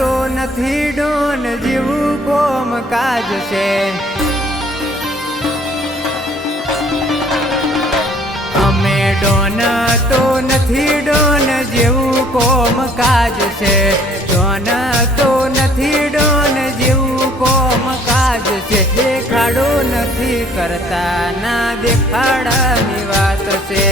તો નથી ડોન જેવું કોમ કાજ છે। અમે ડોન તો નથી ડોન જેવું કોમ કાજ છે। ડોન તો નથી ડોન જેવું કોમ કાજ છે। દેખાડો નથી કરતા ના દેખાડાની વાત છે।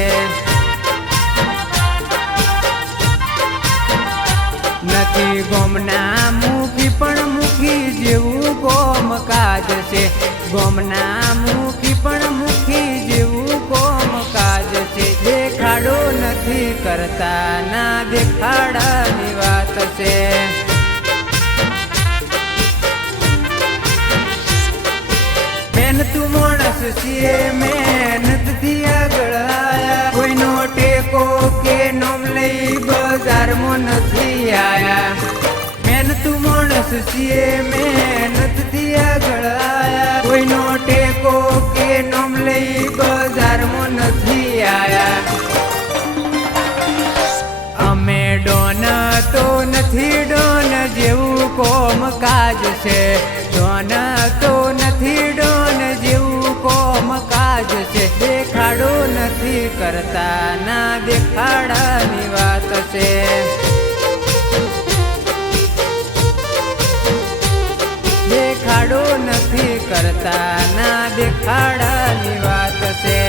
નથી ગોમના મુખી પણ મુખી જેવું કોમ કાજ છે। ગોમના મુખી પણ મુખી જેવું કોમ કાજ છે। દેખાડો નથી કરતા ના દેખાડાની વાત છે। મહેનતું માણસ છીએ મહેનતથી આગળ આયા। કોઈનો ટેકો કે નોમ લઈ બજારમાં નથી આયા। મહેનતું માણસ છીએ મહેનતથી આગળ આયા। કોઈનો ટેકો કે નોમ લઈ બજારમાં નથી આયા। અમે ડોન તો નથી ડોન જેવું કોમ કાજ છે। ડોન તો નથી ડોન જેવું કોમ કાજ છે। દેખાડો નથી કરતા ના દેખાડાની વાત છે। દેખાડો નથી કરતા ના દેખાડાની વાત છે।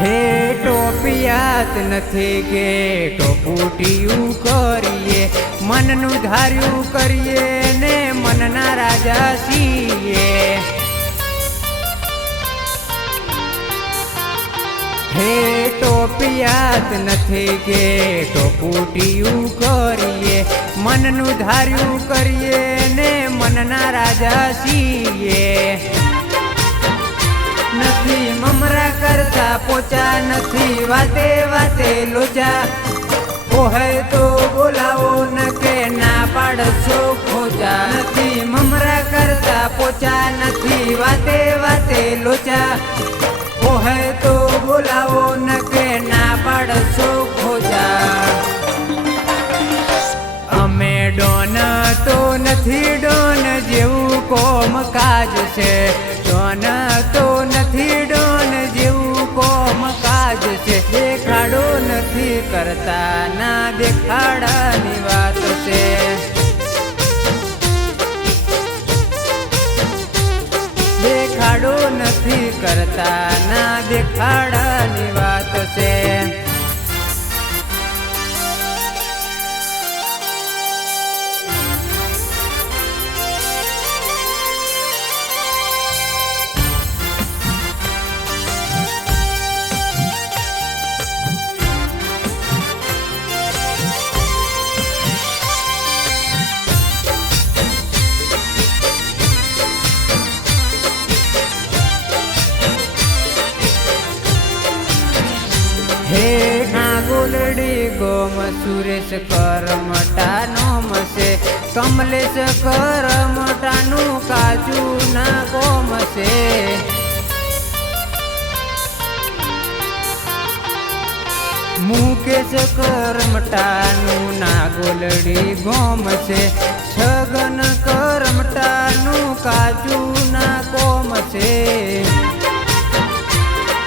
હે ટોપિયાત નથી કે ટોપુટિયું કરીએ। મનનું ધાર્યું કરીએ ને મનના રાજા છીએ। હે ટોપિયાત નથી કે ટોપુટિયું કરીએ। મનનું ધાર્યું કરીએ ને મનના રાજા છીએ। નથી મમરા કરતા પોચા નથી વાતે વાતે લોચા। ઓહે તો બોલાવો ન કે ના પાડશો ખોચા। નથી મમરા કરતા પોચા નથી વાતે વાતે લોચા। ઓહે તો બોલાવો ન કે ના પાડશો ખોચા। અમે ડોન તો નથી ડોન જેવું કોમ કાજ છે। ડોન તો નથી ડોન જેવું કોમ કાજ છે। દેખાડો નથી કરતા ના દેખાડાની વાત છે। દેખાડો નથી કરતા ના દેખાડાની વાત છે। હે નાગોલડી ગોમ સુરેશ કરમટા નોમ છે। કમલેશ કરમટાનું કાજુ ના ગોમ છે। મુકેશ કરમટાનું નાગોલડી ગોમ છે। છગન કરમટાનું કાજુ ના કોમ છે।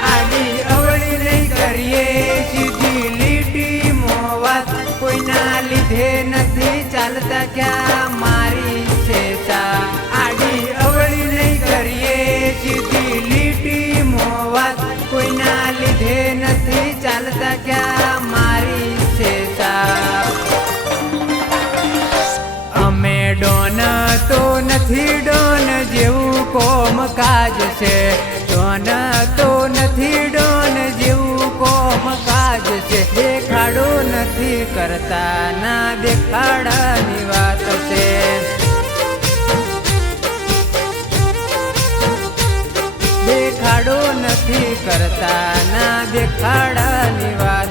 આડી અવળી નહીં કરીએ સીધી લીટી મોવાત। કોઈના લીધે નથી ચાલતા ક્યાં મારી છે સા। આડી અવળી નહીં કરીએ સીધી લીટી મોવાત। કોઈના લીધે નથી ચાલતા ક્યાં મારી છે સા। અમે ડોન તો નથી ડોન જેવું કોમ કાજ છે। ડોન તો નથી ડોન જેવું કોમ કાજ છે। દેખાડો નથી કરતા ના દેખાડાની વાત છે। નથી કરતા ના દેખાડાની વાત